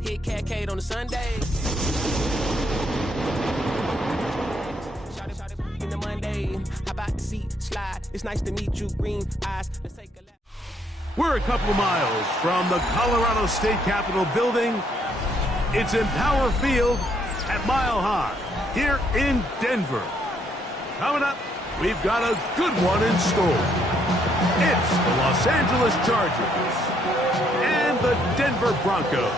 Hit Cat Cade on a Sunday. Shot it in the Monday. How about the seat slide? It's nice to meet you, green eyes. Let's take a lap. We're a couple of miles from the Colorado State Capitol building. It's in Power Field at Mile High here in Denver. Coming up, we've got a good one in store. It's the Los Angeles Chargers and the Denver Broncos.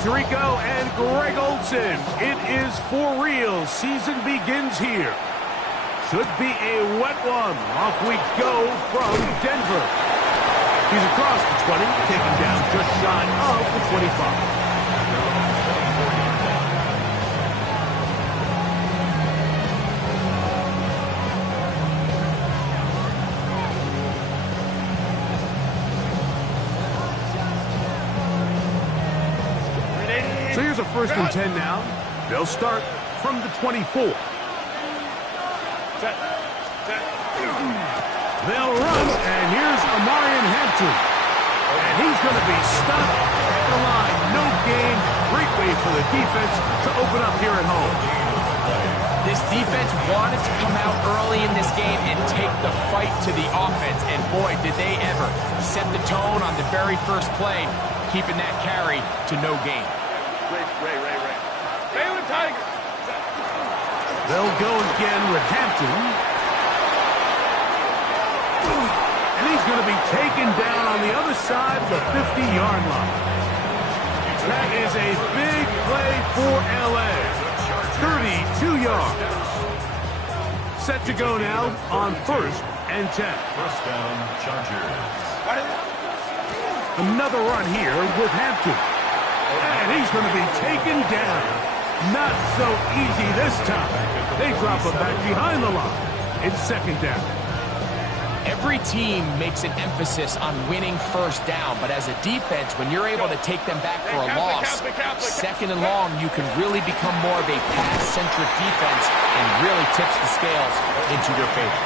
Tirico and Greg Olsen. It is for real. Season begins here. Should be a wet one. Off we go from Denver. He's across the 20, taken down just shy of the 25. So here's a 1st and 10 now. They'll start from the 24. They'll run, and here's Amarian Hampton. And he's going to be stopped at the line. No gain. Great way for the defense to open up here at home. This defense wanted to come out early in this game and take the fight to the offense. And boy, did they ever set the tone on the very first play, keeping that carry to no gain. Ray. Baylor Tigers. They'll go again with Hampton. And he's going to be taken down on the other side of the 50-yard line. That is a big play for L.A. 32 yards. Set to go now on 1st and 10. First down, Chargers. Another run here with Hampton. And he's going to be taken down. Not so easy this time. They drop him back behind the line. It's 2nd down. Every team makes an emphasis on winning 1st down, but as a defense, when you're able to take them back for a loss, 2nd and long, you can really become more of a pass-centric defense and really tips the scales into your favor.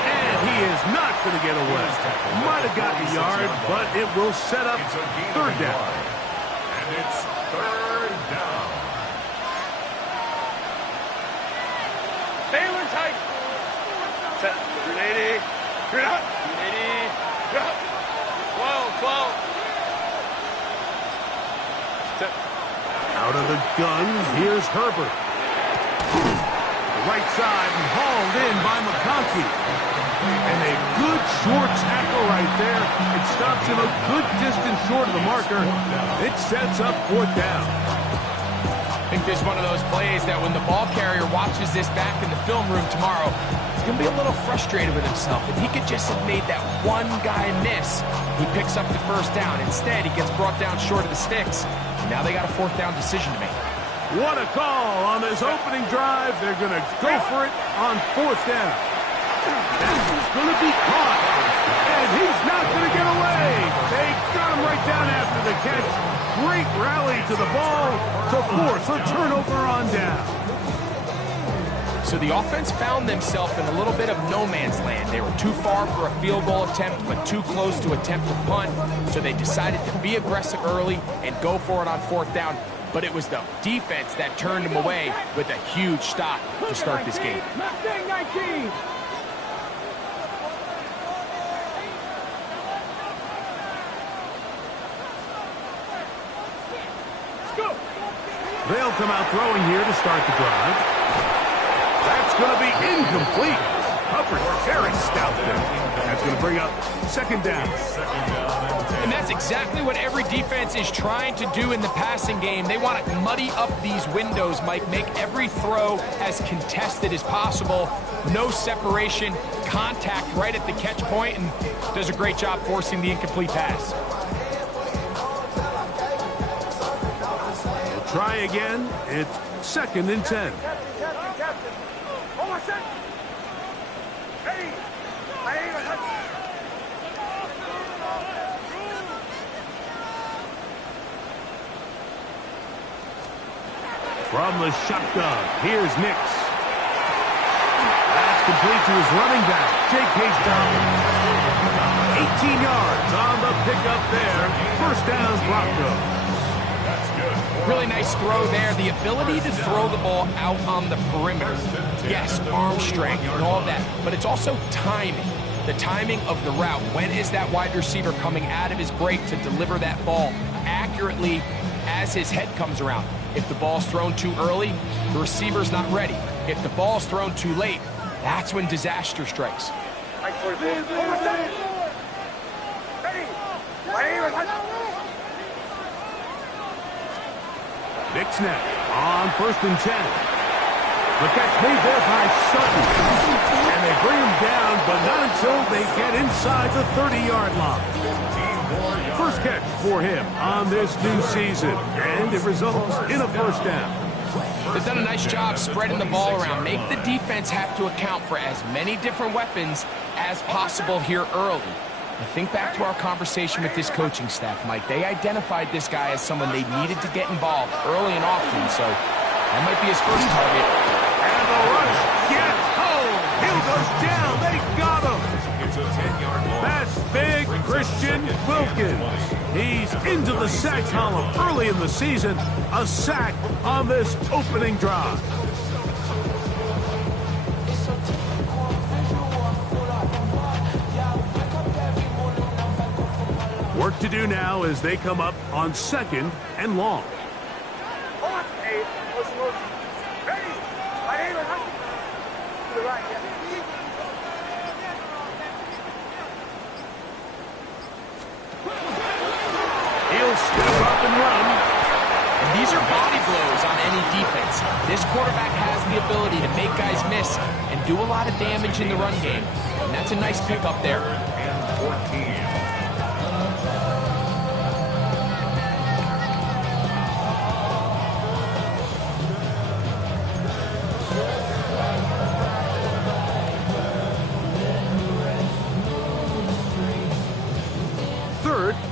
And he is not going to get away. Might have got the yard, but it will set up 3rd down. It's 3rd down. Baylor Tigers. Set. 380. 380. 12. Set. Out of the gun, here's Herbert. Right side and hauled in by McConkey. And a good short tackle right there. It stops him a good distance short of the marker. It sets up 4th down. I think this is one of those plays that when the ball carrier watches this back in the film room tomorrow, he's going to be a little frustrated with himself. If he could just have made that one guy miss, he picks up the 1st down. Instead, he gets brought down short of the sticks. And now they got a 4th down decision to make. What a call on this opening drive. They're going to go for it on 4th down. That's going to be caught. And he's not going to get away. They got him right down after the catch. Great rally to the ball to force a turnover on down. So the offense found themselves in a little bit of no man's land. They were too far for a field goal attempt, but too close to attempt a punt. So they decided to be aggressive early and go for it on 4th down. But it was the defense that turned them away with a huge stop to start this game. They'll come out throwing here to start the drive. That's going to be incomplete. Hubbard very stout there. That's going to bring up 2nd down. And that's exactly what every defense is trying to do in the passing game. They want to muddy up these windows, Mike, make every throw as contested as possible. No separation, contact right at the catch point, and does a great job forcing the incomplete pass. try again. It's 2nd and 10. From the shotgun, here's Nix. That's complete to his running back, J.K. Dobbins. 18 yards on the pickup there. 1st down, Broncos. Really nice throw there. The ability to throw the ball out on the perimeter. Yes, arm strength and all that, but it's also timing. The timing of the route. When is that wide receiver coming out of his break to deliver that ball accurately as his head comes around? If the ball's thrown too early, the receiver's not ready. If the ball's thrown too late, that's when disaster strikes. Big snap on 1st and 10. The catch made there by Sutton. And they bring him down, but not until they get inside the 30-yard line. First catch for him on this new season, and it results in a 1st down. They've done a nice job spreading the ball around. Make the defense have to account for as many different weapons as possible here early. And think back to our conversation with this coaching staff, Mike. They identified this guy as someone they needed to get involved early and often, so that might be his first target. And the rush gets home. Hill goes down. They got him. It's a 10-yard loss. That's big Christian Wilkins. He's into the sack column early in the season. A sack on this opening drive. Work to do now as they come up on 2nd and long. He'll step up and run. And these are body blows on any defense. This quarterback has the ability to make guys miss and do a lot of damage in the run game. And that's a nice pickup there. And 14.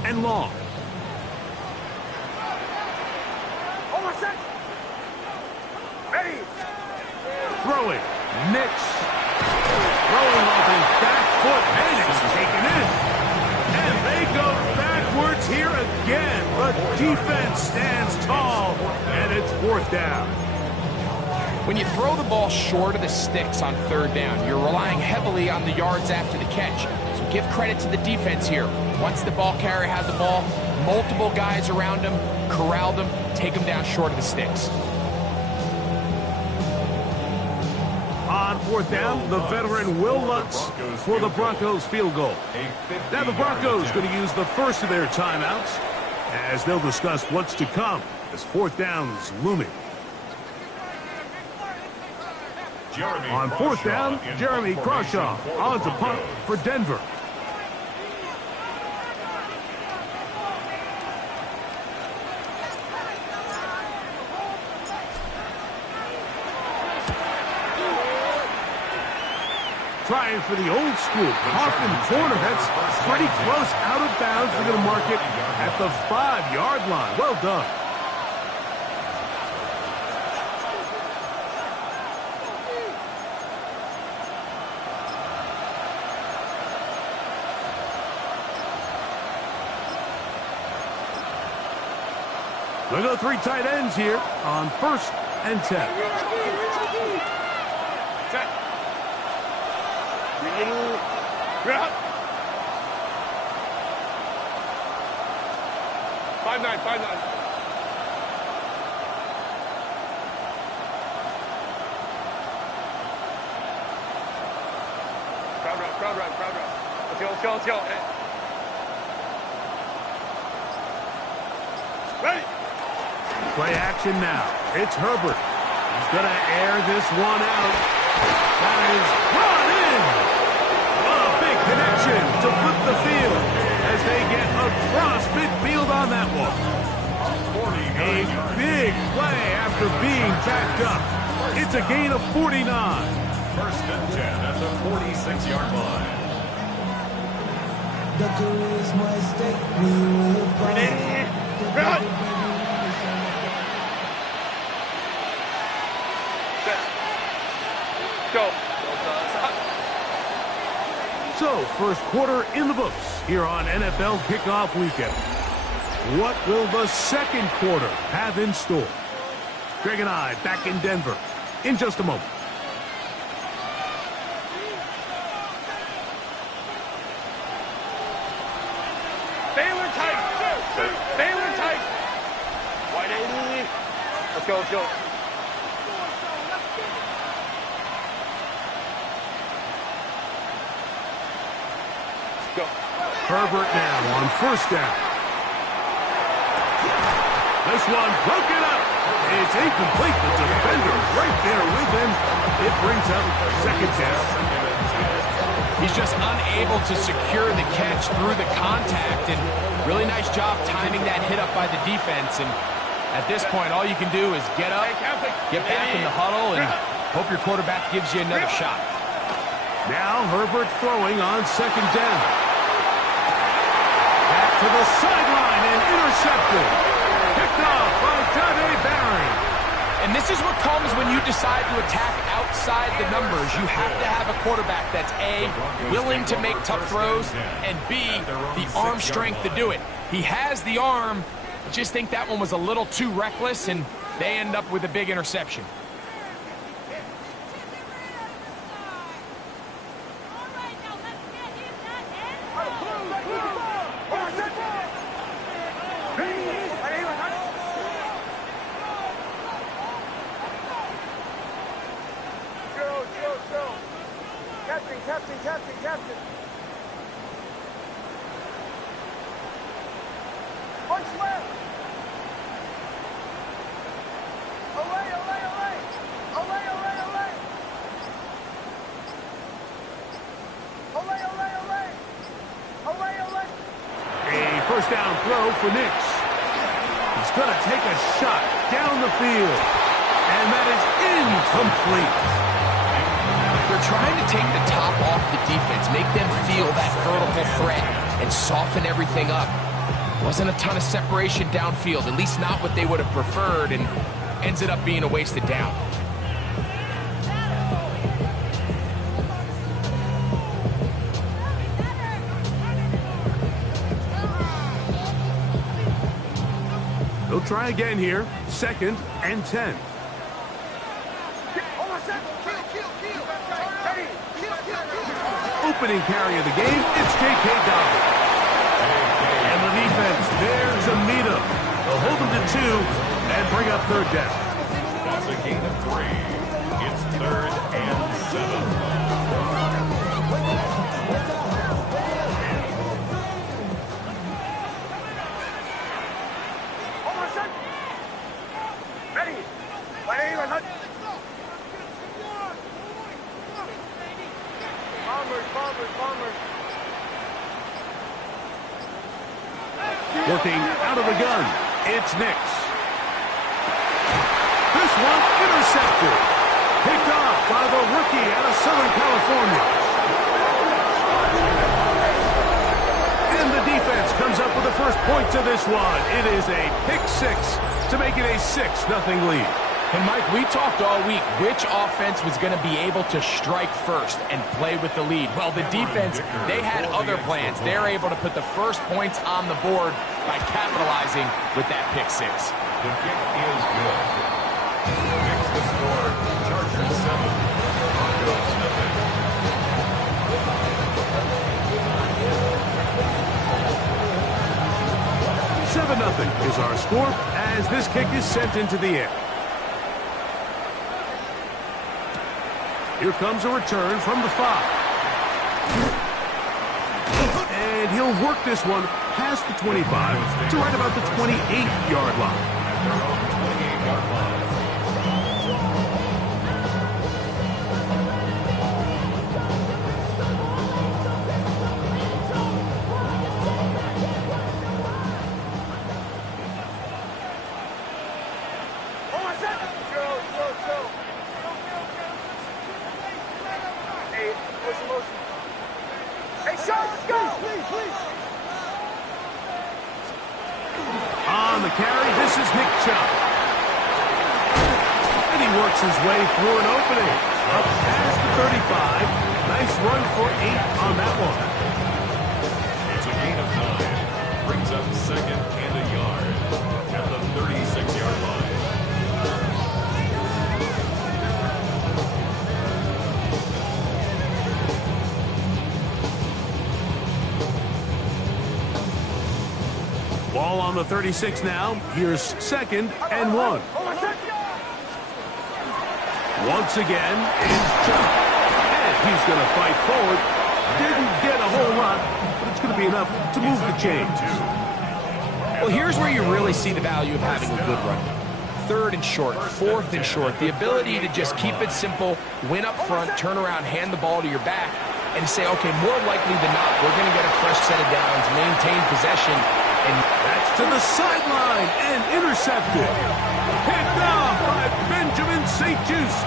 And long. Throwing. Nix. Throwing off his back foot. And it's taken in. And they go backwards here again. The defense stands tall. And it's 4th down. When you throw the ball short of the sticks on 3rd down, you're relying heavily on the yards after the catch. So give credit to the defense here. Once the ball carrier had the ball, multiple guys around him, corralled him, take him down short of the sticks. On 4th down, the veteran Will Lutz for the Broncos field goal. Now the Broncos going to use the first of their timeouts as they'll discuss what's to come as 4th down's looming. On 4th down, Jeremy Crawshaw on to punt for Denver. Trying for the old school Coffin corner. That's pretty close out of bounds. They're going to mark it at the 5-yard line. Well done. We'll go 3 tight ends here on 1st and 10. You're out. 5-9, 5-9. Crowd run. Let's go. Ready. Play action now. It's Herbert. He's going to air this one out. That is brought in. A big connection to flip the field as they get across midfield on that one. A big play after being backed up. It's a gain of 49. First and 10 at the 46-yard line. The career is my stake. We will Run! Go. So, first quarter in the books here on NFL Kickoff Weekend. What will the second quarter have in store? Greg and I back in Denver in just a moment. Baylor tight. Baylor tight. Wide 80. Let's go, let's go. Let's go. Herbert now on first down. This one broken up. It's incomplete. The defender right there with him. It brings up second down. He's just unable to secure the catch through the contact, and really nice job timing that hit up by the defense. And at this point, all you can do is get up, get back in the huddle, and hope your quarterback gives you another shot. Now Herbert throwing on second down. Back to the sideline and intercepted. Picked off by Dante Barry. And this is what comes when you decide to attack outside the numbers. You have to have a quarterback that's A, willing to make tough throws, and B, the arm strength to do it. He has the arm. I just think that one was a little too reckless, and they end up with a big interception. Captain. Punch left. Away. A first down throw for Nix. He's going to take a shot down the field. And that is incomplete. They're trying to take the top off the defense, make them feel that vertical threat, and soften everything up. Wasn't a ton of separation downfield, at least not what they would have preferred, and ends it up being a wasted down. They'll try again here. Second and 10. Opening carry of the game, it's J.K. Dobbins. And the defense, there's a meet-up. They'll hold them to 2 and bring up third down. That's a gain of 3. It's third and 7. Bombers. Working out of the gun, it's Nix. This one intercepted. Picked off by the rookie out of Southern California. And the defense comes up with the first points of this one. It is a pick 6 to make it a 6-0 lead. And Mike, we talked all week which offense was going to be able to strike first and play with the lead. Well, the defense, they had other plans. They're able to put the first points on the board by capitalizing with that pick 6. The kick is good. Makes the score Chargers 7, Broncos 7-0 is our score as this kick is sent into the air. Here comes a return from the 5. And he'll work this one past the 25 to right about the 28-yard line. at their own 28-yard line. carry. This is Nick Chubb. And he works his way through an opening. Up past the 35. Nice run for 8 on that one. It's a gain of 9. Brings up second and a yard at the 36-yard line. Ball on the 36 now. Here's second and 1. Once again, it's Chubb. And he's going to fight forward. Didn't get a whole lot, but it's going to be enough to move the chains. Well, here's where you really see the value of having a good run game. 3rd and short, 4th and short. The ability to just keep it simple, win up front, turn around, hand the ball to your back, and say, okay, more likely than not, we're going to get a fresh set of downs, maintain possession. And that's to the sideline and intercepted. Picked off by Benjamin St. Just.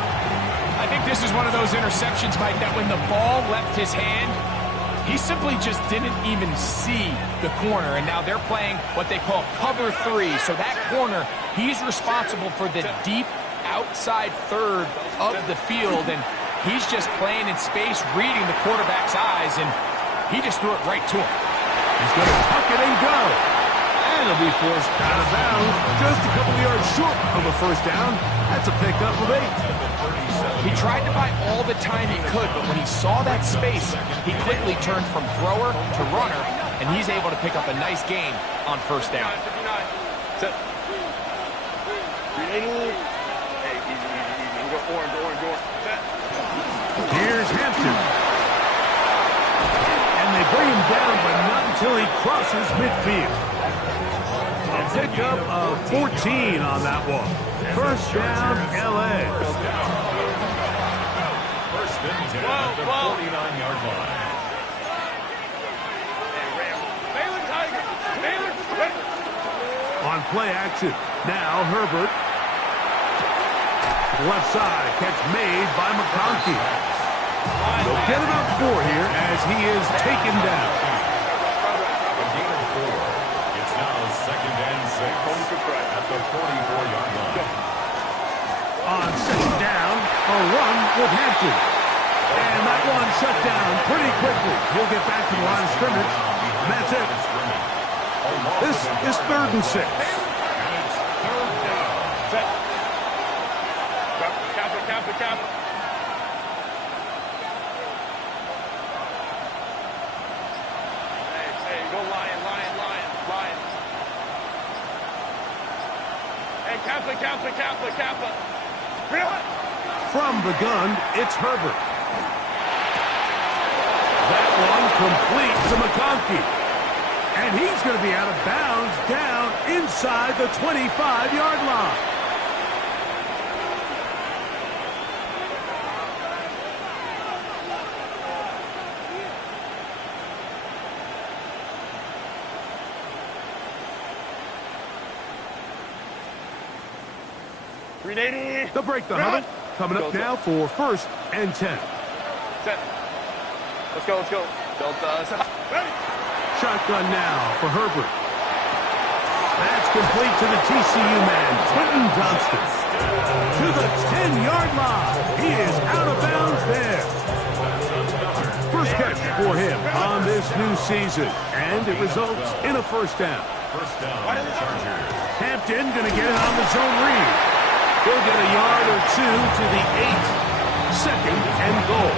I think this is one of those interceptions, Mike, that when the ball left his hand, he simply just didn't even see the corner. And now they're playing what they call cover 3. So that corner, he's responsible for the deep outside third of the field. And he's just playing in space, reading the quarterback's eyes, and he just threw it right to him. He's going to tuck it and go. And he'll be forced out of bounds just a couple of yards short of a first down. That's a pickup of 8. He tried to buy all the time he could, but when he saw that space, he quickly turned from thrower to runner, and he's able to pick up a nice gain on first down. Set. Hey, easy. Go orange. Set. Here's Hampton. And they bring him down, but not until he crosses midfield. A pickup of 14 on that one. First down, L.A. First and 10 at the 49-yard line. On play action. Now Herbert. Left side. Catch made by McConkey. They'll get about 4 here as he is taken down. A gain of 4. It's now second and 6 at the 44-yard line. On second down, a run with Hampton. And that one shut down pretty quickly. He'll get back to the line of scrimmage. And that's it. This is 3rd and 6. And it's 3rd down. Set. Cap. Hey, go lion. Hey, Kappa. From the gun, it's Herbert. That one complete to McConkey. And he's going to be out of bounds down inside the 25-yard line. They'll break the huddle. Coming up now for 1st and 10. Set. Let's go. Delta. Set. Ready. Shotgun now for Herbert. That's complete to the TCU man, Quentin Johnston. To the 10-yard line. He is out of bounds there. First catch for him on this new season. And it results in a first down. First down, Chargers. Hampton going to get it on the zone read. He'll get a yard or 2 to the 8. Second and goal.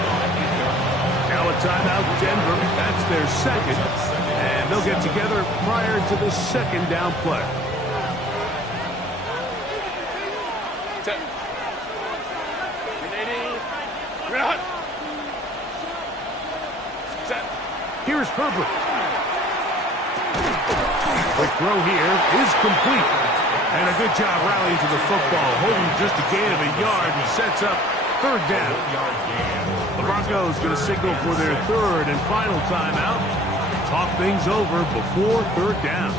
Now a timeout, Denver. That's their second. And they'll get together prior to the second down play. Set. Run. Set. Here's Herbert. The throw here is complete. And a good job rallying to the football, holding just a gain of a yard and sets up 3rd down. The Broncos going to signal for their 3rd and final timeout. Talk things over before 3rd down.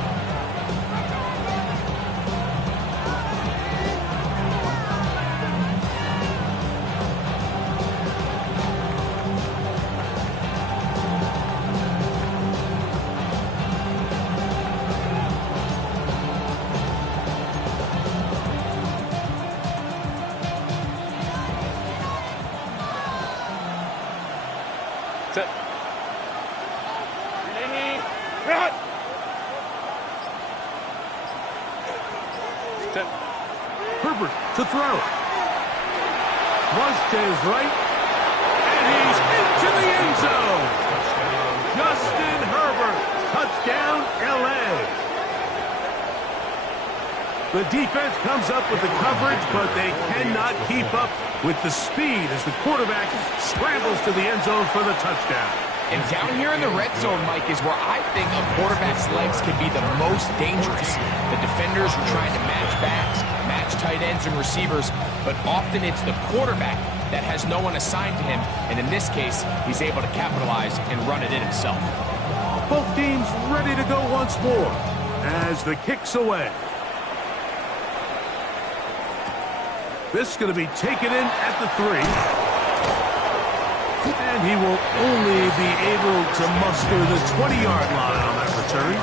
to throw. Flush to his right. And he's into the end zone. Justin Herbert. Touchdown, L.A. The defense comes up with the coverage, but they cannot keep up with the speed as the quarterback scrambles to the end zone for the touchdown. And down here in the red zone, Mike, is where I think a quarterback's legs can be the most dangerous. The defenders are trying to match backs, match tight ends and receivers, but often it's the quarterback that has no one assigned to him, and in this case, he's able to capitalize and run it in himself. Both teams ready to go once more as the kick's away. This is going to be taken in at the 3. And he will only be able to muster the 20-yard line on that return.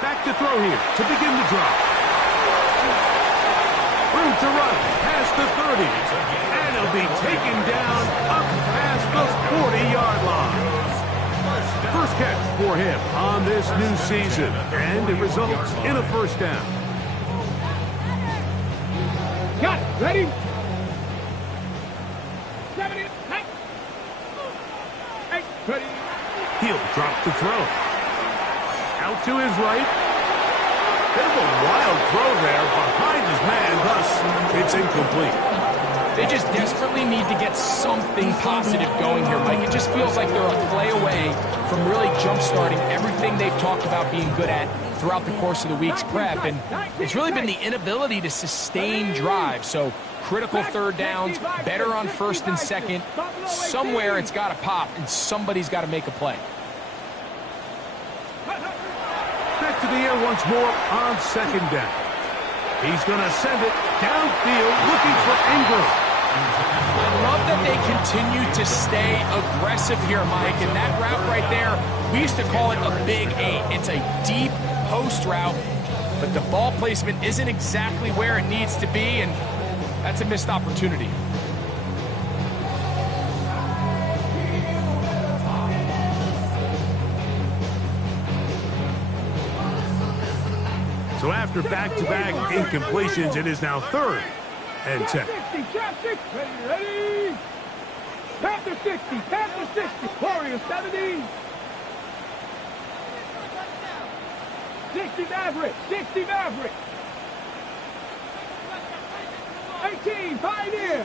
Back to throw here to begin the drop. Room to run past the 30. And he'll be taken down up past the 40-yard line. First catch for him on this new season. And it results in a first down. Got it. Ready? 70. Ready. He'll drop to throw. Out to his right. Bit of a wild throw there behind his man, thus it's incomplete. They just desperately need to get something positive going here, Mike. It just feels like they're a play away from really jump-starting everything they've talked about being good at throughout the course of the week's prep, and it's really been the inability to sustain drives. So critical third downs, better on first and second. Somewhere it's got to pop, and somebody's got to make a play. Back to the air once more on second down. He's going to send it downfield looking for Ingram. I love that they continue to stay aggressive here, Mike, and that route right there, we used to call it a big 8. It's a deep post route, but the ball placement isn't exactly where it needs to be, and that's a missed opportunity. So after back-to-back incompletions, it is now 3rd and 10. Ready? Panther 60, Panther 60, Warriors 70. 60 Maverick, 60 Maverick. 18, Pioneer.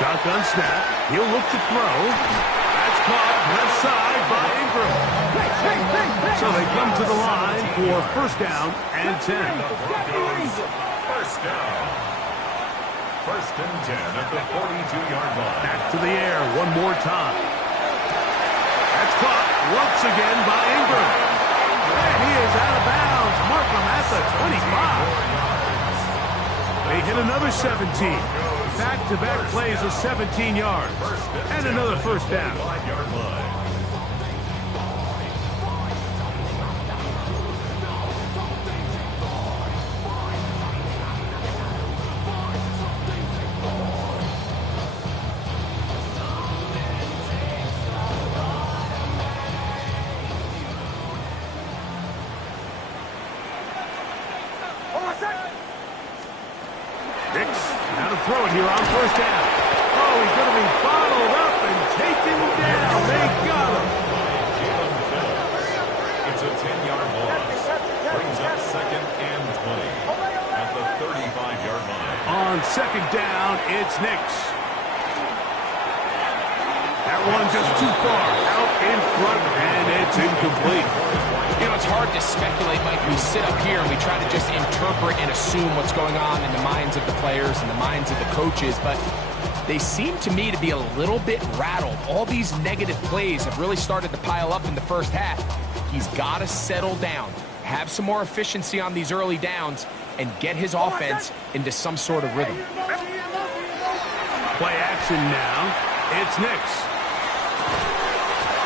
Shotgun snap. He'll look to throw. That's caught left side by Ingram. So they come to the line for first down and 10. First down. First and 10 at the 42-yard line. Back to the air one more time. That's caught once again by Ingram. And he is out of bounds. Mark him at the 25. They hit another 17. Back-to-back plays of 17 yards. And another first down. 5-yard line. Throw it here on first down. Oh, he's going to be bottled up and taken down. They got him. It's a 10-yard loss. Brings up second and 20 at the 35-yard line. On second down, it's Nix. That one just too far out in front, and it's incomplete. You know, it's hard to speculate, Mike. We sit up here and we try to just interpret and assume what's going on in the minds of the players and the minds of the coaches, but they seem to me to be a little bit rattled. All these negative plays have really started to pile up in the first half. He's got to settle down, have some more efficiency on these early downs, and get his offense into some sort of rhythm. Play action now. It's Nix.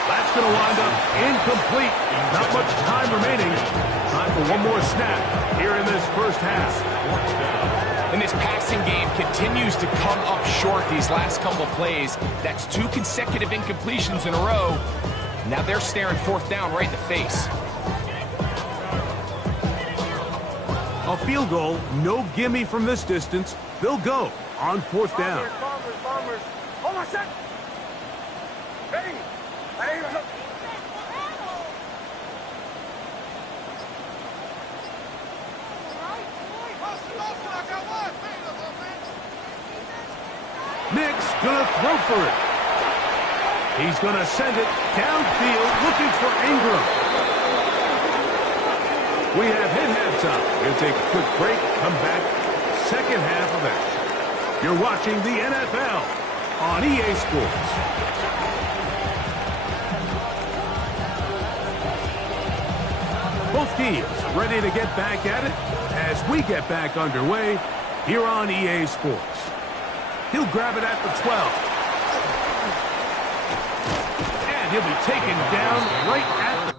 That's going to wind up incomplete. Not much time remaining. Time for one more snap here in this first half. And this passing game continues to come up short these last couple plays. That's 2 consecutive incompletions in a row. Now they're staring fourth down right in the face. A field goal, no gimme from this distance. They'll go on fourth down. Bombers. Hold on a sec. Hey. Nick's gonna throw for it. He's gonna send it downfield looking for Ingram. We have hit halftime. We'll take a quick break, come back, second half of action. You're watching the NFL on EA Sports. Both teams ready to get back at it as we get back underway here on EA Sports. He'll grab it at the 12. And he'll be taken down right at the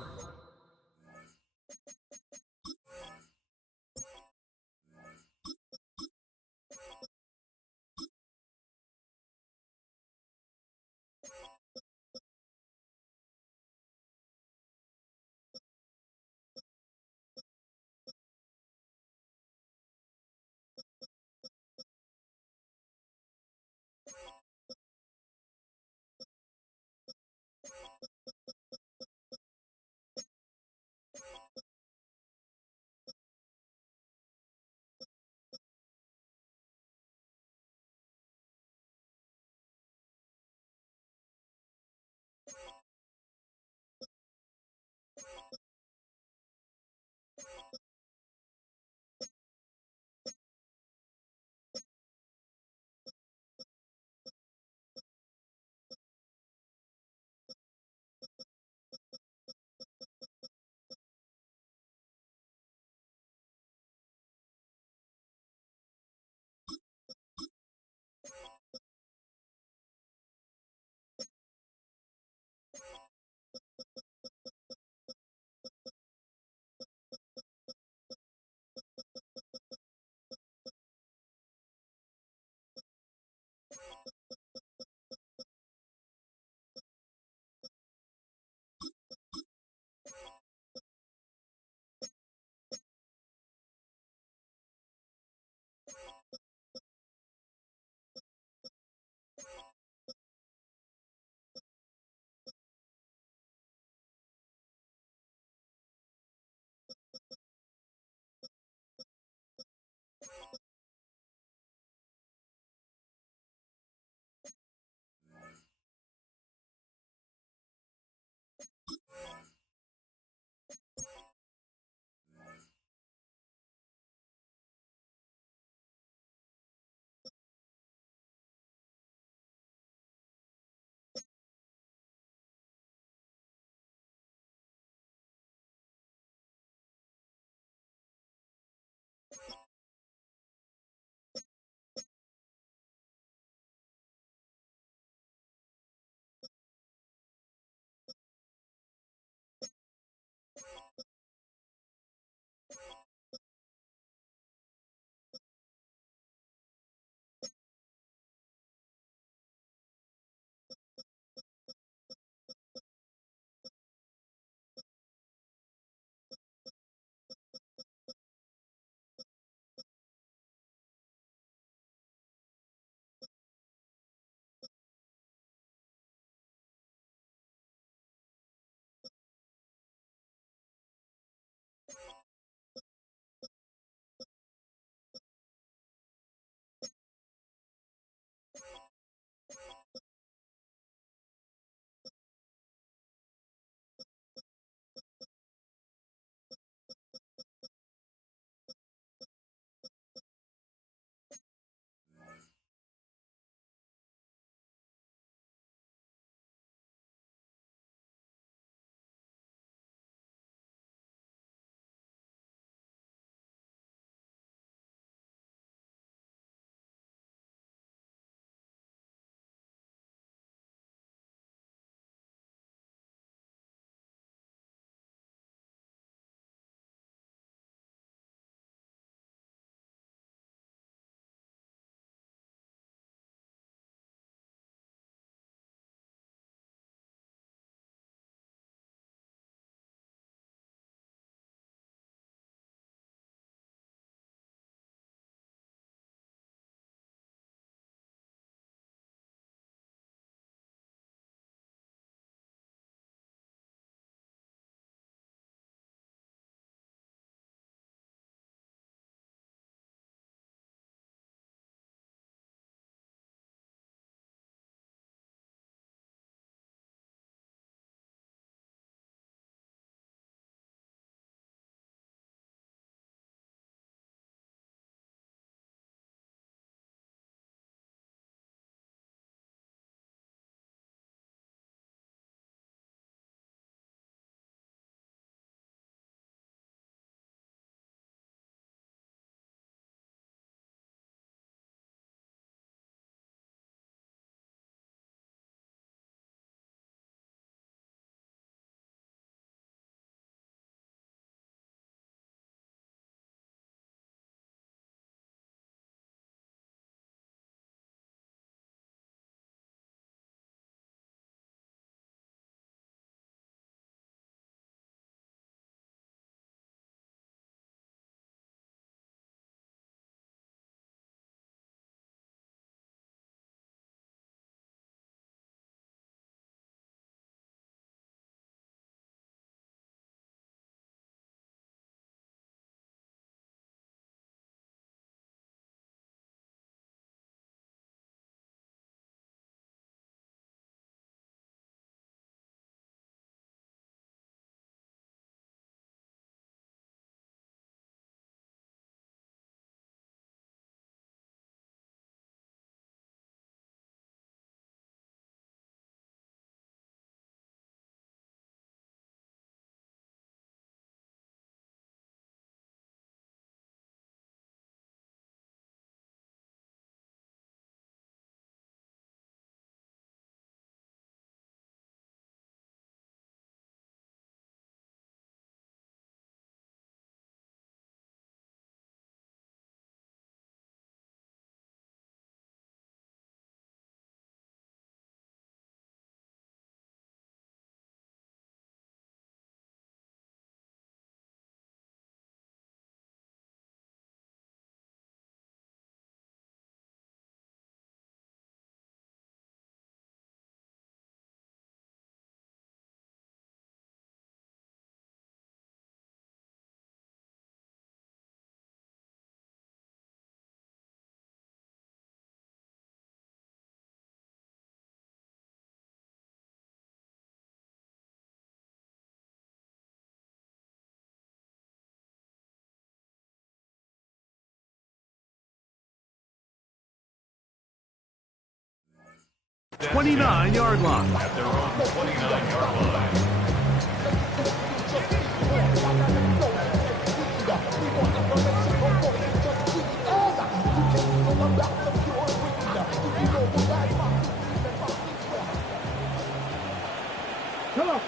29-yard line. At their own 29-yard line.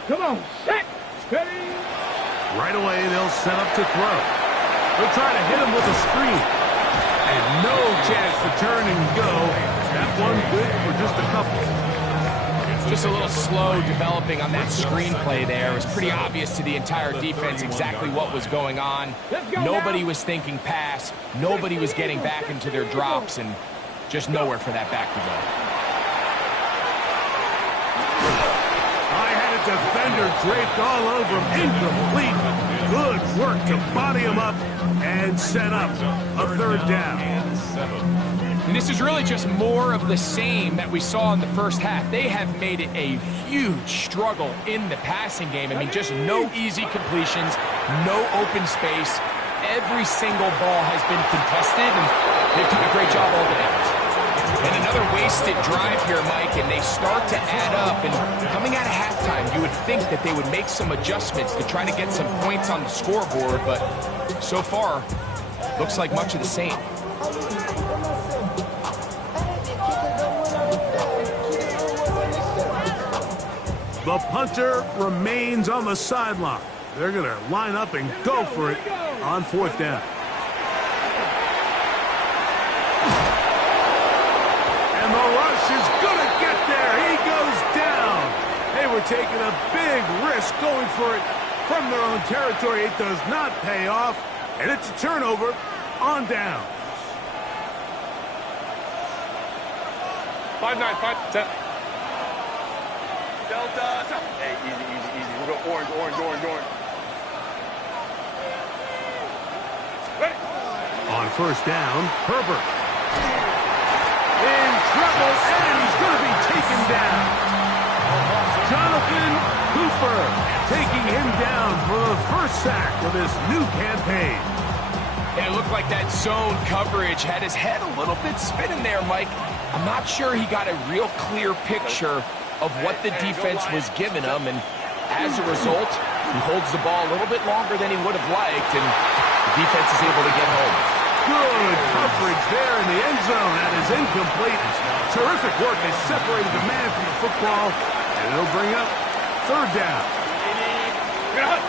Come on, set, steady. Right away, they'll set up to throw. They'll try to hit him with a screen. And no chance to turn and go. That one good for just a couple. Just a little slow developing on that screenplay there. It was pretty obvious to the entire defense exactly what was going on. Nobody was thinking pass. Nobody was getting back into their drops, and just nowhere for that back to go. Defender draped all over him. Incomplete. Good work to body him up and set up a third down. And this is really just more of the same that we saw in the first half. They have made it a huge struggle in the passing game. I mean, just no easy completions, no open space. Every single ball has been contested, and they've done a great job all day. And another wasted drive here, Mike, and they start to add up. And coming out of halftime, you would think that they would make some adjustments to try to get some points on the scoreboard, but so far, looks like much of the same. The punter remains on the sideline. They're going to line up and go for it on fourth down. And the rush is going to get there. He goes down. They were taking a big risk going for it from their own territory. It does not pay off, and it's a turnover on down. 5-9-5-10. Delta. Hey, easy. We'll go orange. Ready. On first down, Herbert. In trouble, and he's going to be taken down. Jonathan Cooper taking him down for the first sack of this new campaign. And it looked like that zone coverage had his head a little bit spinning there, Mike. I'm not sure he got a real clear picture of what the defense was giving him, and as a result, he holds the ball a little bit longer than he would have liked, and the defense is able to get home. Good coverage there in the end zone. That is incomplete. Terrific work. They separated the man from the football, and it'll bring up third down. And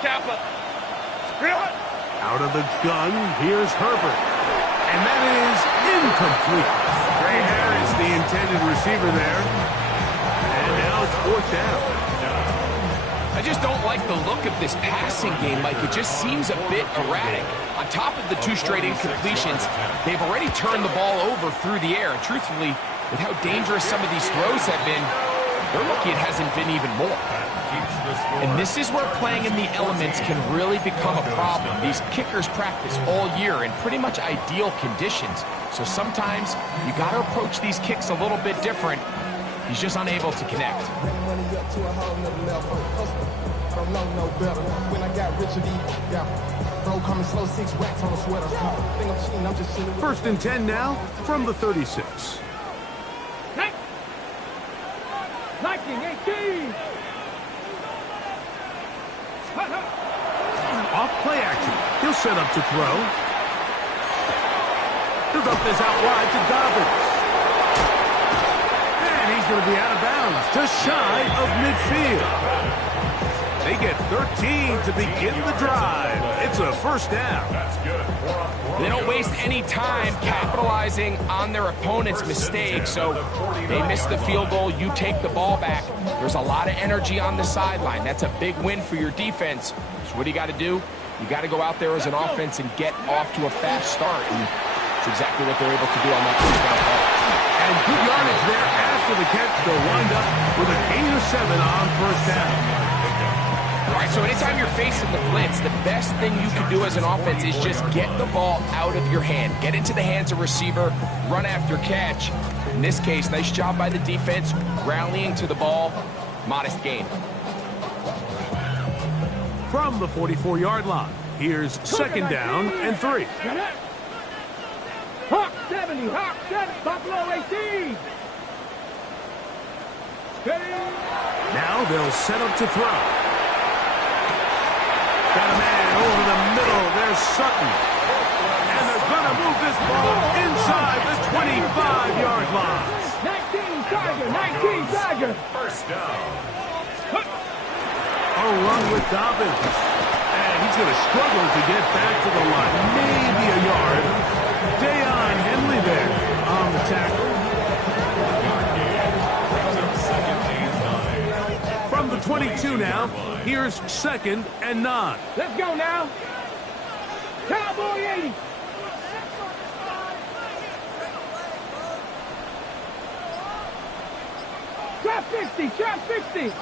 Kappa. Out of the gun, here's Herbert. And that is incomplete. Gray hair is the intended receiver there. And now it's fourth down. I just don't like the look of this passing game, Mike. It just seems a bit erratic. On top of the two straight incompletions, they've already turned the ball over through the air. And truthfully, with how dangerous some of these throws have been, they're lucky it hasn't been even more. And this is where playing in the elements can really become a problem. These kickers practice all year in pretty much ideal conditions. So sometimes you got to approach these kicks a little bit different. He's just unable to connect. First and 10 now from the 36. Off play action. He'll set up to throw. He'll dump this out wide to Dobbins. And he's going to be out of bounds, just shy of midfield. They get 13 to begin the drive. It's a first down. They don't waste any time capitalizing on their opponent's mistakes, so they miss the field goal, you take the ball back. There's a lot of energy on the sideline. That's a big win for your defense. So what do you got to do? You got to go out there as an offense and get off to a fast start, and it's exactly what they're able to do on that first down play. And good yardage there after the catch. They'll wind up with a gain of 7 on first down. All right, so anytime you're facing the blitz, the best thing you can do as an offense is just get the ball out of your hand. Get into the hands of receiver, run after catch. In this case, nice job by the defense, rallying to the ball. Modest gain. from the 44-yard line. Here's second down and 3. Hawk 70, Hawk 7, Buffalo 18. Steady. Now they'll set up to throw. Got a man over the middle. There's Sutton. And they're going to move this ball inside the 25-yard line. 19 Tiger, 19 Tiger. First down. A run with Dobbins. And he's going to struggle to get back to the line. Maybe a yard. Deion Henley there on the tackle. From the 22 now, here's second and 9. Let's go now. Cowboy 80. Trap 60, trap 60.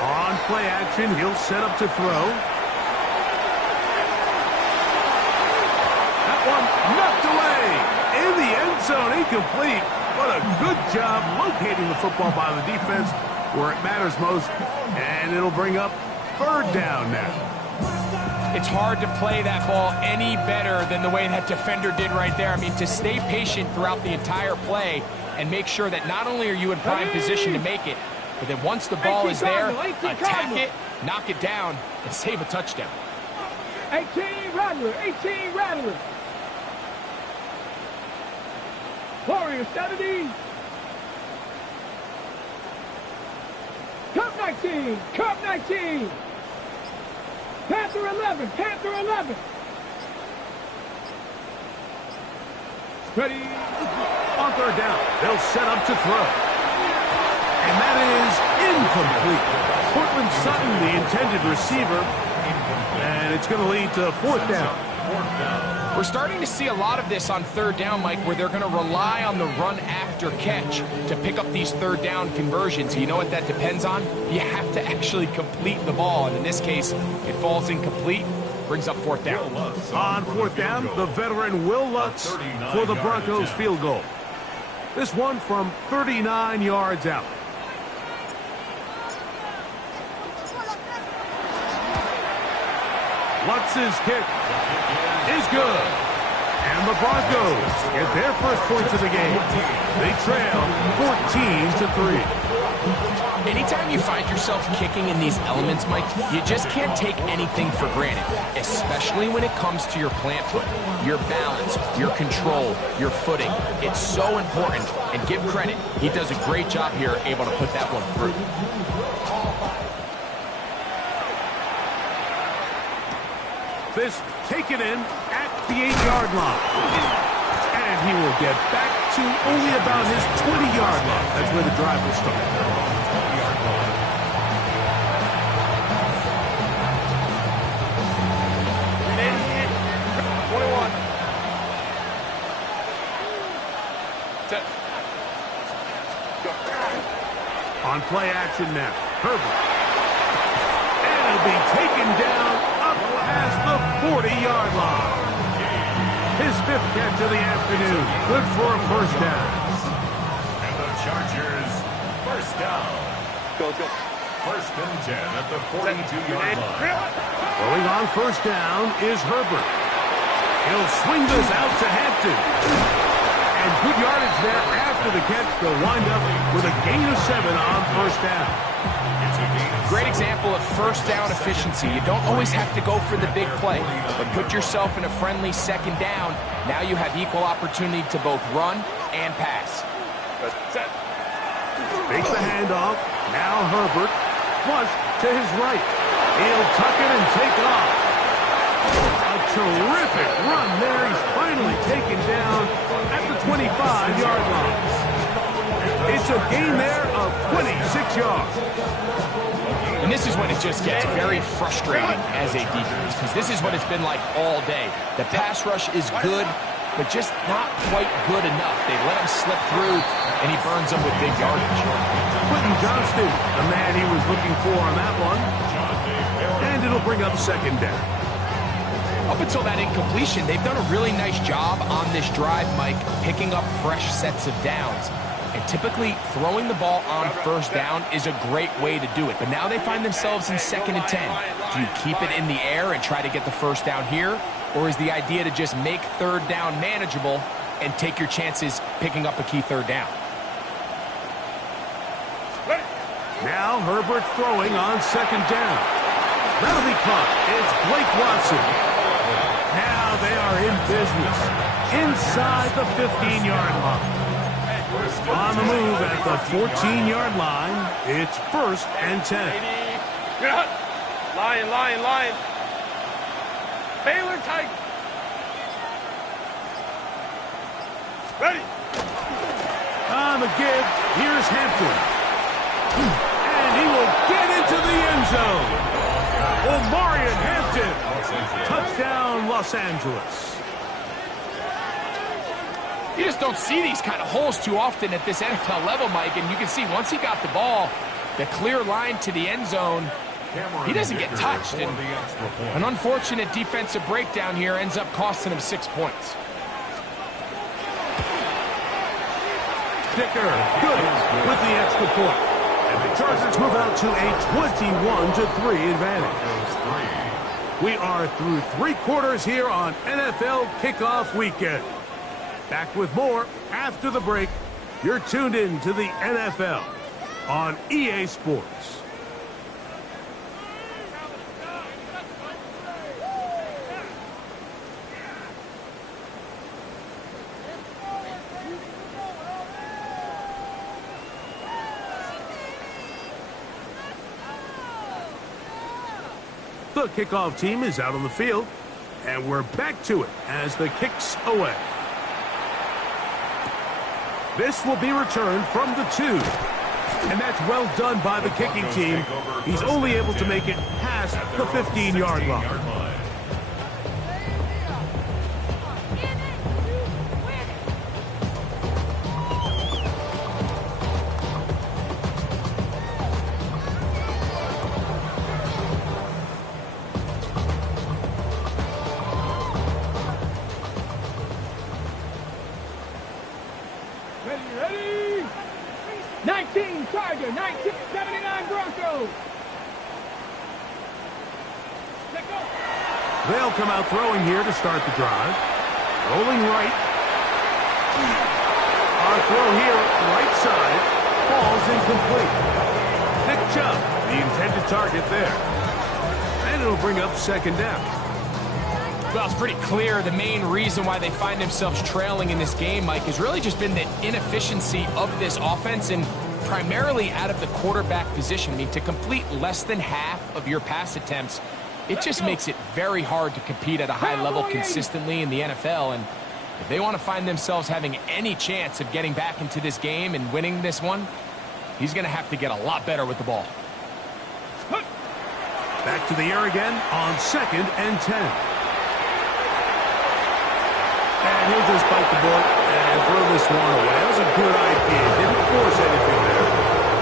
On play action, he'll set up to throw. That one knocked away. In the end zone, incomplete. What a good job locating the football by the defense where it matters most. And it'll bring up third down now. It's hard to play that ball any better than the way that defender did right there. I mean, to stay patient throughout the entire play and make sure that not only are you in prime position to make it, but then once the ball is there, attack it, knock it down, and save a touchdown. 18 Rattler, 18 Rattler. Warrior 70. Cup 19, Cup 19. Panther 11, Panther 11. Ready. On third down, they'll set up to throw. And that is incomplete. Cortland Sutton, the intended receiver. And it's going to lead to fourth down. We're starting to see a lot of this on third down, Mike, where they're going to rely on the run after catch to pick up these third down conversions. You know what that depends on? You have to actually complete the ball. And in this case, it falls incomplete, brings up fourth down. On fourth down, the veteran Will Lutz for the Broncos field goal. This one from 39 yards out. Lutz's kick is good. And the Broncos get their first points of the game. They trail 14-3. Anytime you find yourself kicking in these elements, Mike, you just can't take anything for granted, especially when it comes to your plant foot, your balance, your control, your footing. It's so important, and give credit. He does a great job here, able to put that one through. This taken in at the 8-yard line. And he will get back to only about his 20-yard line. That's where the drive will start. 20-yard line. On play action now, Herbert. And it'll be taken down up past the 40-yard line. His fifth catch of the afternoon. Good for a first down. And the Chargers, first down. Go. First and 10 at the 42-yard line. Throwing on first down is Herbert. He'll swing this out to Hampton. And good yardage there after the catch. They'll wind up with a gain of 7 on first down. Great example of first down efficiency. You don't always have to go for the big play, but put yourself in a friendly second down. Now you have equal opportunity to both run and pass. Fake the handoff. Now Herbert. Flush to his right. He'll tuck it and take off. A terrific run there. He's finally taken down at the 25-yard line. It's a gain there of 26 yards. And this is when it just gets very frustrating as a defense, because this is what it's been like all day. The pass rush is good, but just not quite good enough. They let him slip through, and he burns them with big yardage. Quentin Johnston, the man he was looking for on that one. And it'll bring up second down. Up until that incompletion, they've done a really nice job on this drive, Mike, picking up fresh sets of downs. And typically, throwing the ball on first down is a great way to do it. But now they find themselves in 2nd and 10. Do you keep it in the air and try to get the first down here? Or is the idea to just make 3rd down manageable and take your chances picking up a key 3rd down? Now Herbert throwing on 2nd down. That'll be caught. It's Blake Watson. Now they are in business inside the 15-yard line. On the move at the 14-yard line, it's 1st and 10. Lion. Baylor tight. Ready. On the give, here's Hampton. And he will get into the end zone. Omarion Hampton. Touchdown, Los Angeles. You just don't see these kind of holes too often at this NFL level, Mike. And you can see once he got the ball, the clear line to the end zone, he doesn't get touched. And an unfortunate defensive breakdown here ends up costing him 6 points. Dicker, good with the extra point. And the Chargers move out to a 21-3 advantage. We are through 3 quarters here on NFL Kickoff Weekend. Back with more after the break. You're tuned in to the NFL on EA Sports. The kickoff team is out on the field, and we're back to it as the kick's away. This will be returned from the 2. And that's well done by the kicking team. He's only able to make it past the 15-yard line. Ready? 19 Charger, 19 79 Broncos. They'll come out throwing here to start the drive. Rolling right. Our throw here, right side, falls incomplete. Nick Chubb, the intended target there. And it'll bring up 2nd down. Well, it's pretty clear the main reason why they find themselves trailing in this game, Mike, has really just been the inefficiency of this offense and primarily out of the quarterback position. I mean, to complete less than half of your pass attempts, it just makes it very hard to compete at a high level consistently in the NFL. And if they want to find themselves having any chance of getting back into this game and winning this one, he's going to have to get a lot better with the ball. Back to the air again on 2nd and 10. And he'll just bite the bullet and throw this one away. That was a good idea. Didn't force anything there.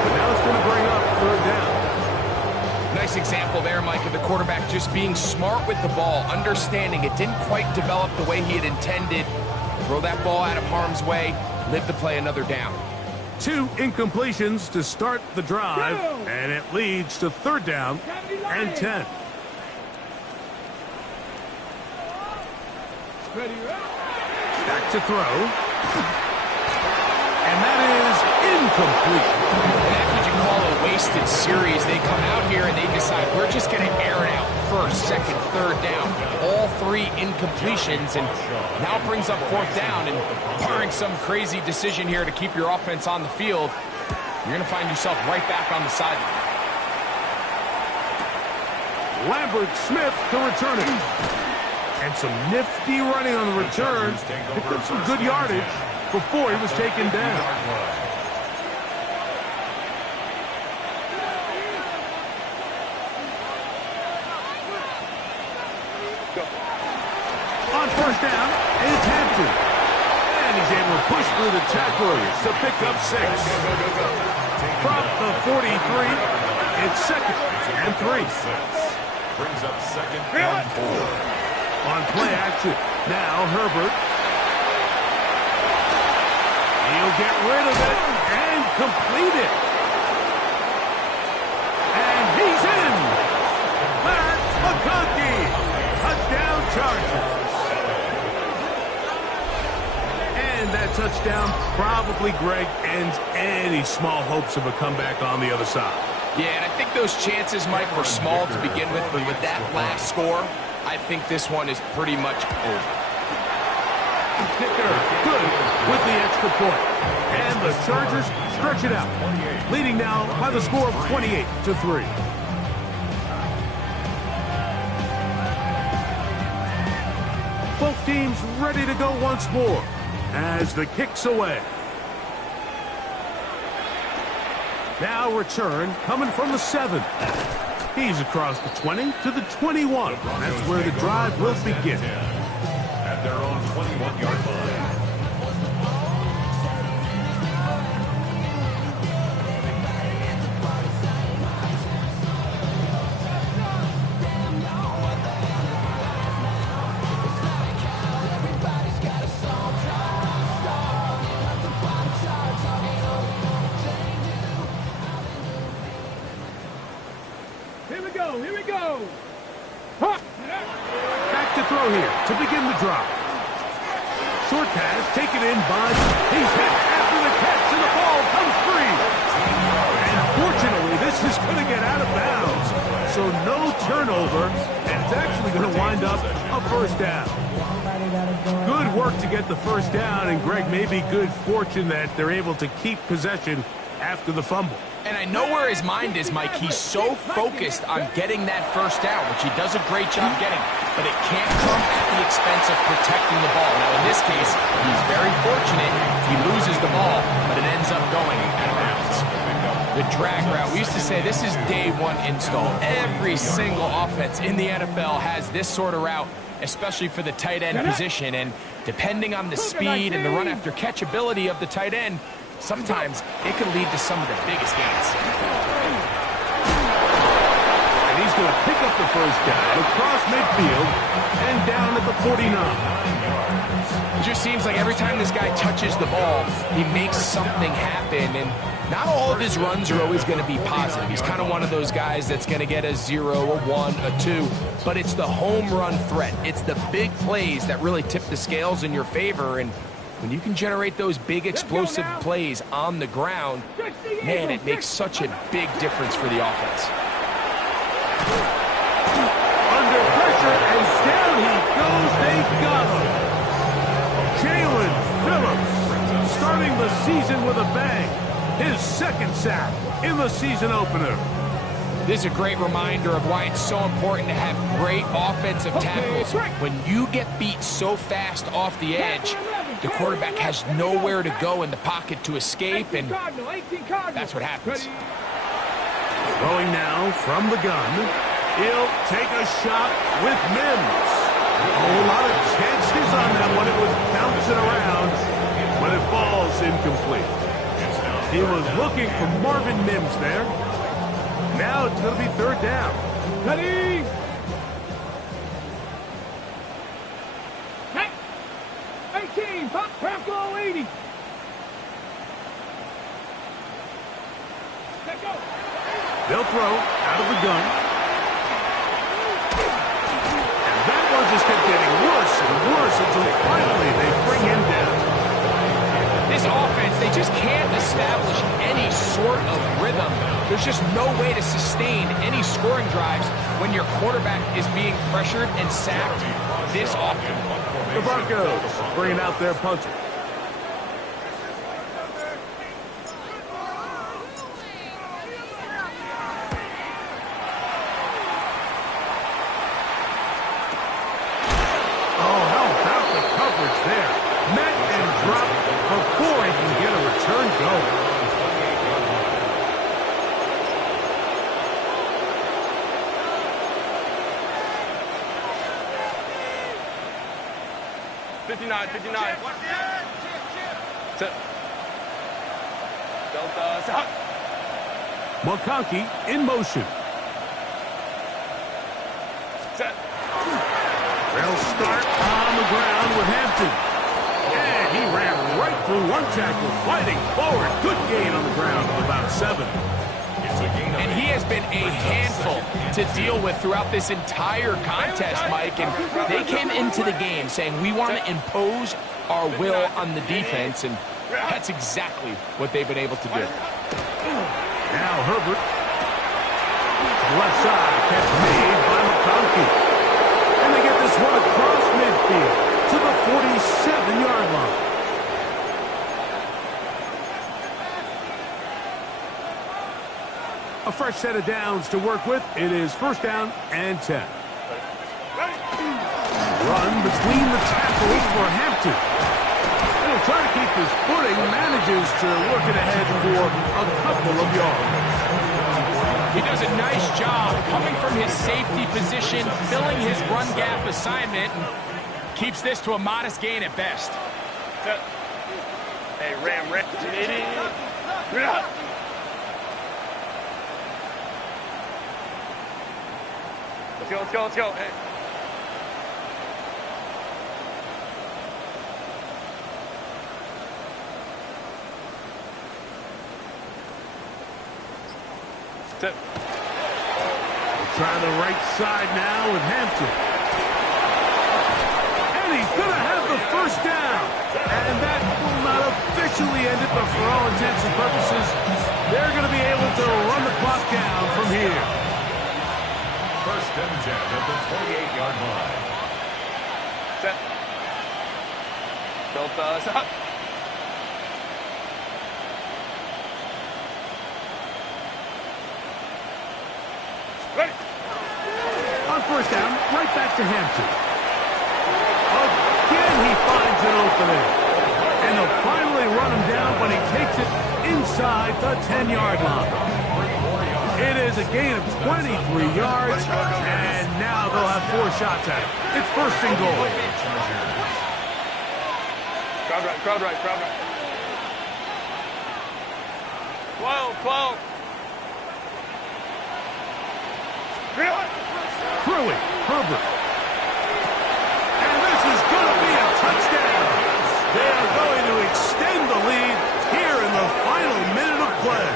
But now it's going to bring up 3rd down. Nice example there, Mike, of the quarterback just being smart with the ball, understanding it didn't quite develop the way he had intended. Throw that ball out of harm's way, live to play another down. 2 incompletions to start the drive, and it leads to 3rd down and 10. Back to throw. And that is incomplete. And that's what you call a wasted series. They come out here and they decide, we're just going to air it out. 1st, 2nd, 3rd down. All 3 incompletions, and now it brings up 4th down. And barring some crazy decision here to keep your offense on the field, you're going to find yourself right back on the sideline. Lambert Smith to return it. And some nifty running on the return. Picked up some good yardage before he was taken down. On 1st down, it's Hampton. And he's able to push through the tacklers to pick up 6. From the 43, it's 2nd and 3. Brings up 2nd and 4. On play action. Now Herbert. He'll get rid of it and complete it. And he's in. That's McConkey. Touchdown Chargers. And that touchdown probably, Greg, ends any small hopes of a comeback on the other side. Yeah, and I think those chances, Mike, were small to begin with, but with that last score, I think this one is pretty much over. Kicker, good with the extra point. And the Chargers stretch it out, leading now by the score of 28-3. Both teams ready to go once more as the kick's away. Now return coming from the 7. He's across the 20 to the 21. That's where the drive will begin. At their own 21-yard line. Here we go. Huh. Back to throw here to begin the drive. Short pass taken in by, he's hit after the catch and the ball comes free. And fortunately, this is going to get out of bounds. So no turnover, and it's actually going to wind up a first down. Good work to get the first down, and Greg, maybe good fortune that they're able to keep possession after the fumble. And I know where his mind is, Mike. He's so focused on getting that first down, which he does a great job getting, but it can't come at the expense of protecting the ball. Now, in this case, he's very fortunate. He loses the ball, but it ends up going out of bounds. The drag route, we used to say this is day one install. Every single offense in the NFL has this sort of route, especially for the tight end position, and depending on the speed and the run after catch ability of the tight end, sometimes it can lead to some of the biggest gains. And he's going to pick up the first down across midfield and down at the 49. It just seems like every time this guy touches the ball, he makes something happen, and not all of his runs are always going to be positive. He's kind of one of those guys that's going to get a 0, a 1, a 2, but it's the home run threat. It's the big plays that really tip the scales in your favor, and when you can generate those big explosive plays on the ground, man, it makes such a big difference for the offense. Under pressure, and down he goes. They got him. Jalen Phillips starting the season with a bang. His second sack in the season opener. This is a great reminder of why it's so important to have great offensive tackles. When you get beat so fast off the edge, the quarterback has nowhere to go in the pocket to escape, and that's what happens. Throwing now from the gun. He'll take a shot with Mims. A lot of chances on that one. It was bouncing around, but it falls incomplete. He was looking for Marvin Mims there. Now it's going to be third down. Ready? 18, pop, Purple 80. Let's go. They'll throw out of the gun. And that one just kept getting worse and worse until finally they bring him down. This offense, they just can't establish any sort of rhythm. There's just no way to sustain any scoring drives when your quarterback is being pressured and sacked this often. The Broncos bringing out their punter. Oh, how about the coverage there? Met and dropped before he can get a return going. 59. Set. Delta, set. McConkey in motion. Set. They'll start on the ground with Hampton. And he ran right through one tackle, fighting forward. Good gain on the ground of about 7. And he has been a handful to deal with throughout this entire contest, Mike. And they came into the game saying, we want to impose our will on the defense, and that's exactly what they've been able to do. Now Herbert. Left side, catch made by McConkey. And they get this one across midfield to the 47-yard line. A fresh set of downs to work with. It is 1st down and 10. Run between the tackles for Hampton. He'll try to keep his footing, manages to work it ahead for a couple of yards. He does a nice job coming from his safety position, filling his run gap assignment, and keeps this to a modest gain at best. Hey, Ram. Let's go. Hey. Try the right side now with Hampton. And he's going to have the 1st down. And that will not officially end it, but for all intents and purposes, they're going to be able to run the clock down from here. 1st and 10 at the 28-yard line. Set. Built us up. Ready. On 1st down, right back to Hampton. Again, he finds an opening. And they'll finally run him down, but he takes it inside the 10-yard line. It is a gain of 23 yards, and now they'll have 4 shots at it. It's 1st and goal. Crowd right. 12. Throwing, Herbert. And this is going to be a touchdown. They are going to extend the lead here in the final minute of play.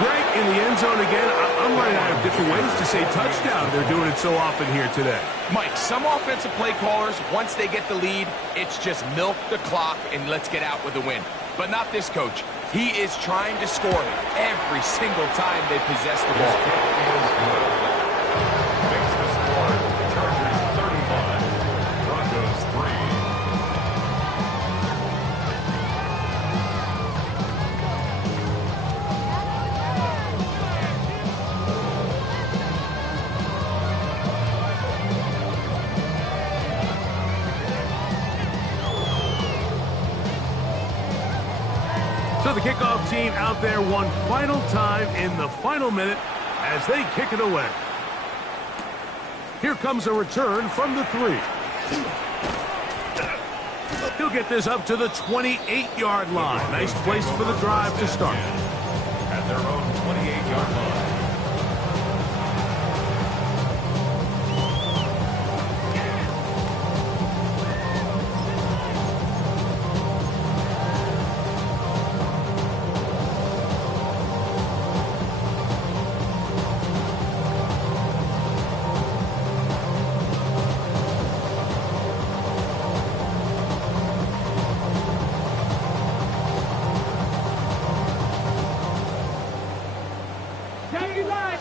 Greg in the end zone again. I'm running out of different ways to say touchdown. They're doing it so often here today. Mike, some offensive play callers, once they get the lead, it's just milk the clock and let's get out with a win. But not this coach. He is trying to score every single time they possess the ball. Makes the score. Chargers 31, Broncos 3. So the kickoff team out there one final time in the final minute as they kick it away. Here comes a return from the 3. He'll get this up to the 28-yard line. Nice place for the drive to start. At their own 28-yard line.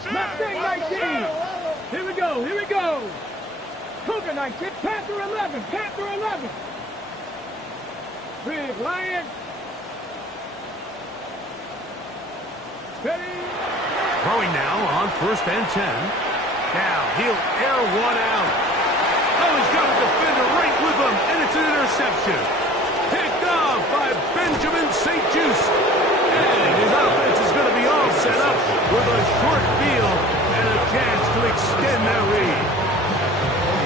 Mustang 19. Here we go. Cougar 19. Panther 11. Big Lion. Steady. Throwing now on 1st and 10. Now he'll air one out. Oh, he's got a defender right with him, and it's an interception. Picked off by Benjamin St. Just. And his offense is going to be all set up with a short field and a chance to extend their lead.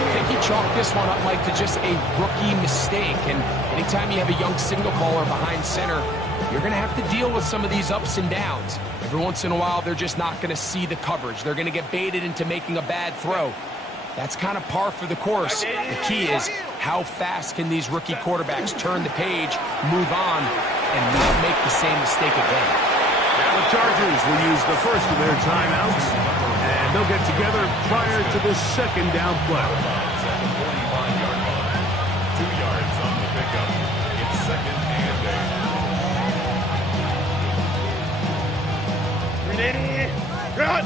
I think he chalked this one up, Mike, to just a rookie mistake. And anytime you have a young signal caller behind center, you're going to have to deal with some of these ups and downs. Every once in a while, they're just not going to see the coverage. They're going to get baited into making a bad throw. That's kind of par for the course. The key is how fast can these rookie quarterbacks turn the page, move on, and not make the same mistake again. Now the Chargers will use the first of their timeouts, and they'll get together prior to the second down play. At the 45-yard line. 2 yards on the pickup. It's second and 8. Good.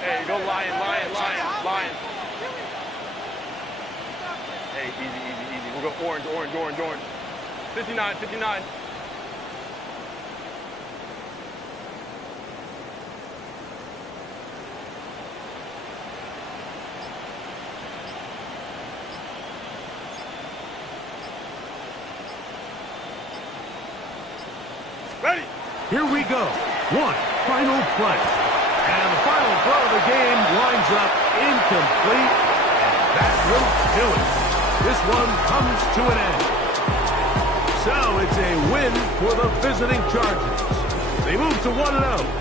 Hey, go Lion. Hey, easy. We'll go orange. 59. Ready. Here we go. One final play. And the final throw of the game winds up incomplete. And that will do it. This one comes to an end. So it's a win for the visiting Chargers. They move to 1-0.